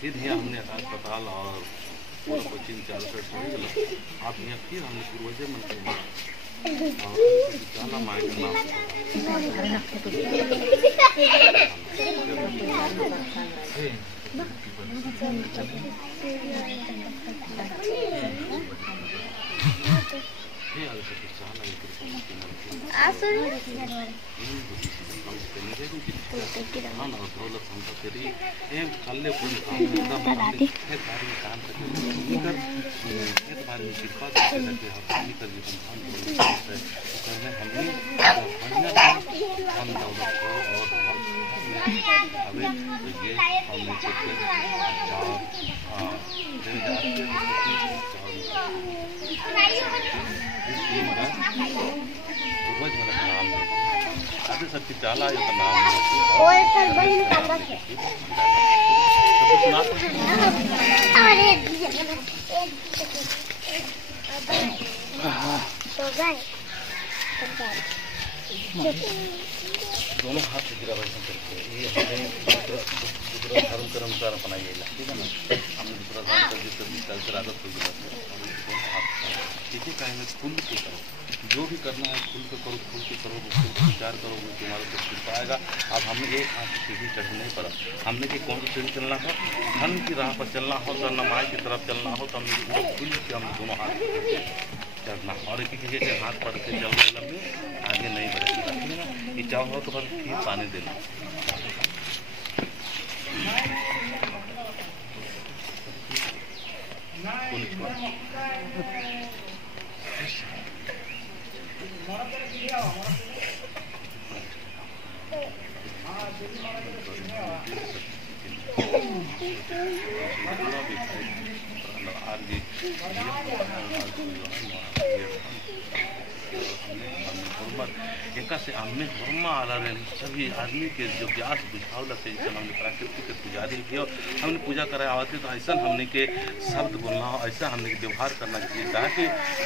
फिर यहाँ हमने अस्पताल और पूरा कोचिंग चालू कर छोड़ी गल आप यहाँ फिर हमने पूर्वजे मन के और जाला माय के नाम सबकी चाला नाम दोनों हाथ से गिरा करके ये हमें दूसरा धर्म के अनुसार अपनाइएगा, ठीक है ना। हमने दूसरा धर्म कर कल्चर आदत हो गया इसी टाइम में खुल के करो, जो भी करना है खुल के करो, खुल के करो, खुल के विचार करोगे तुम्हारे को खुल पाएगा। अब हमने एक हाथ से सीढ़ी चढ़ नहीं पड़ा, हमने कि कौन सी सीढ़ी चलना हो, धन की राह पर चलना हो, नमाज की तरफ चलना हो, तो हमने पूरा खुल के हमने दोनों हाथ चढ़ना और एक किसी के हाथ पढ़ के चल रहे लंबे आगे नहीं बढ़ेगी, ठीक है ना। ये चाहो तो बस फिर पानी देना एका से हमने धर्म आला सभी आदमी के जो व्यास बुझावला से हमने प्राकृतिक के पुजारी किया, हमने पूजा कराए आते तो ऐसा हमने के शब्द बोलना हो, ऐसा हमने के व्यवहार करना चाहिए ताकि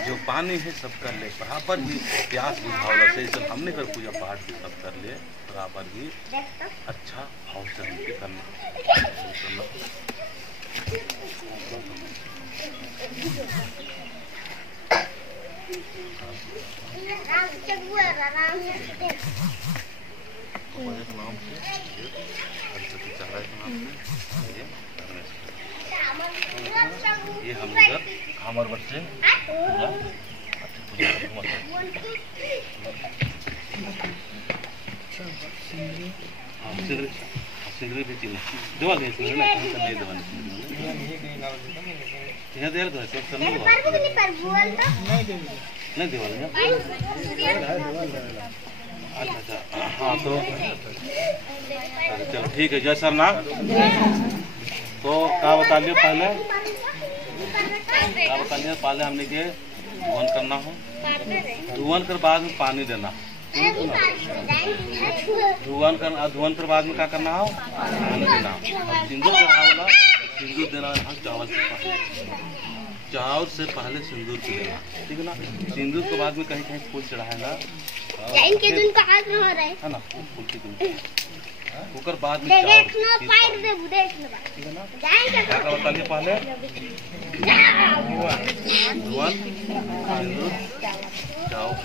जो पानी है सब कर ले बराबर ही प्यास बुझावला से हमने कर पूजा पाठ भी सब कर ले बराबर ही अच्छा भाव से हमके करना। ये हम इधर हमारे बच्चे सिंगरी भी चिल्ला देवा दे सिंगरी ना कहीं नहीं देवा यहाँ दे दो सब सब नहीं देवा अच्छा हाँ तो चलो ठीक है जय सर ना। तो क्या बता लिया पहले हमने के धुवन करना हो, धुवन कर बाद में पानी देना, धुवन कर बाद में क्या करना हो पानी देना, सिंदूर वाला सिंदूर देना चावल से पहले सिंदूर देना, ठीक है ना। सिंदूर के बाद में कहीं कहीं फूल चढ़ाएगा है ना, फूल की कुकर बाद में ठीक है ना। क्या बताइए पहले धुवन सिंदूर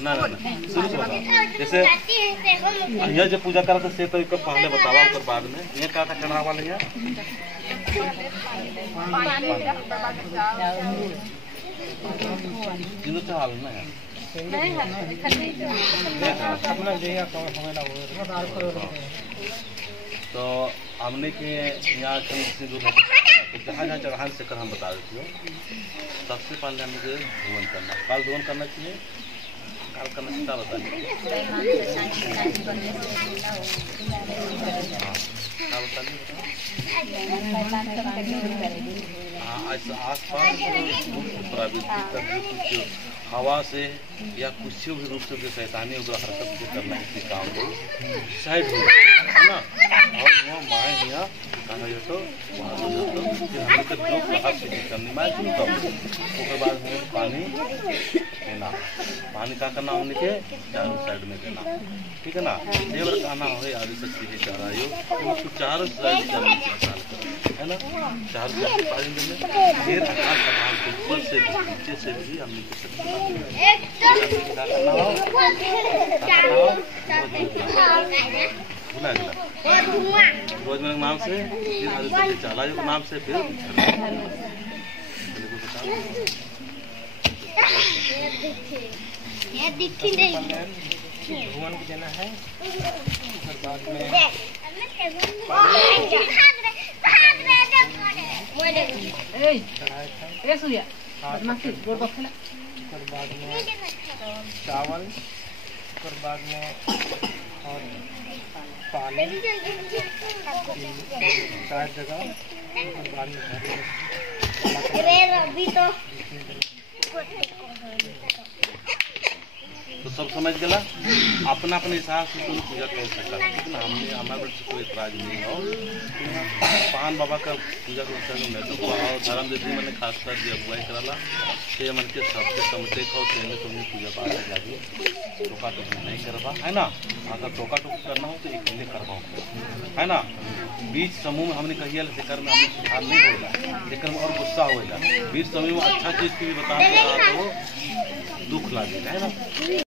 ना शुरू से बताओ, जैसे यहाँ जब पूजा करते से तो पहले बतावा उसके बाद में ये क्या था करना वाले यहाँ सिंदूर से हाल ना है तो हमने के यहाँ सिंदूर जहाँ जहाँ चढ़ान से कर हम बता देती हो। सबसे पहले हमें धुवन करना, काल धुवन करना चाहिए, काल करना क्या बताइए ऐसा आसपास हवा से या किसी भी रूप से जो शैतानी हरकत से करना इसी काम को साइड हो है ना। और वहाँ माए यहाँ कहना जो तो करनी माए उसके बाद पानी देना, पानी का करना होने के चारों साइड में देना, ठीक है ना। देवर कहना हो आदि शक्ति चारा चारों साइड है ना, 4 पानी देने फिर आकाश के ऊपर से नीचे से भी हमने रोज मेरे नाम से फिर आदित्य चाला के नाम से फिर ये दिखती नहीं भगवान को देना है। फिर बाद में फिर बाद में चावल, फिर बाद में और पानी 4 जगह, फिर बाद में तो सब समझ गया। अपना अपने हिसाब से कोई पूजा कर सकता है, लेकिन हमने हमारे बच्चे कोई एतराज नहीं हो। पान बाबा का पूजा कर धर्म देती मैंने खासकर जो अगुवाई कराला से मन के सबसे समझते खाओ से तुमने पूजा पाठ जागी टोका टोक नहीं करवा है ना। अगर टोका टोक करना हो तो एक करवाओ है ना। बीच समूह में हमने कही लेकर में हमें सुधार नहीं होगा, लेकिन और गुस्सा होगा। बीच समूह में अच्छा चीज़ की भी बता तो दुख लगेगा है ना।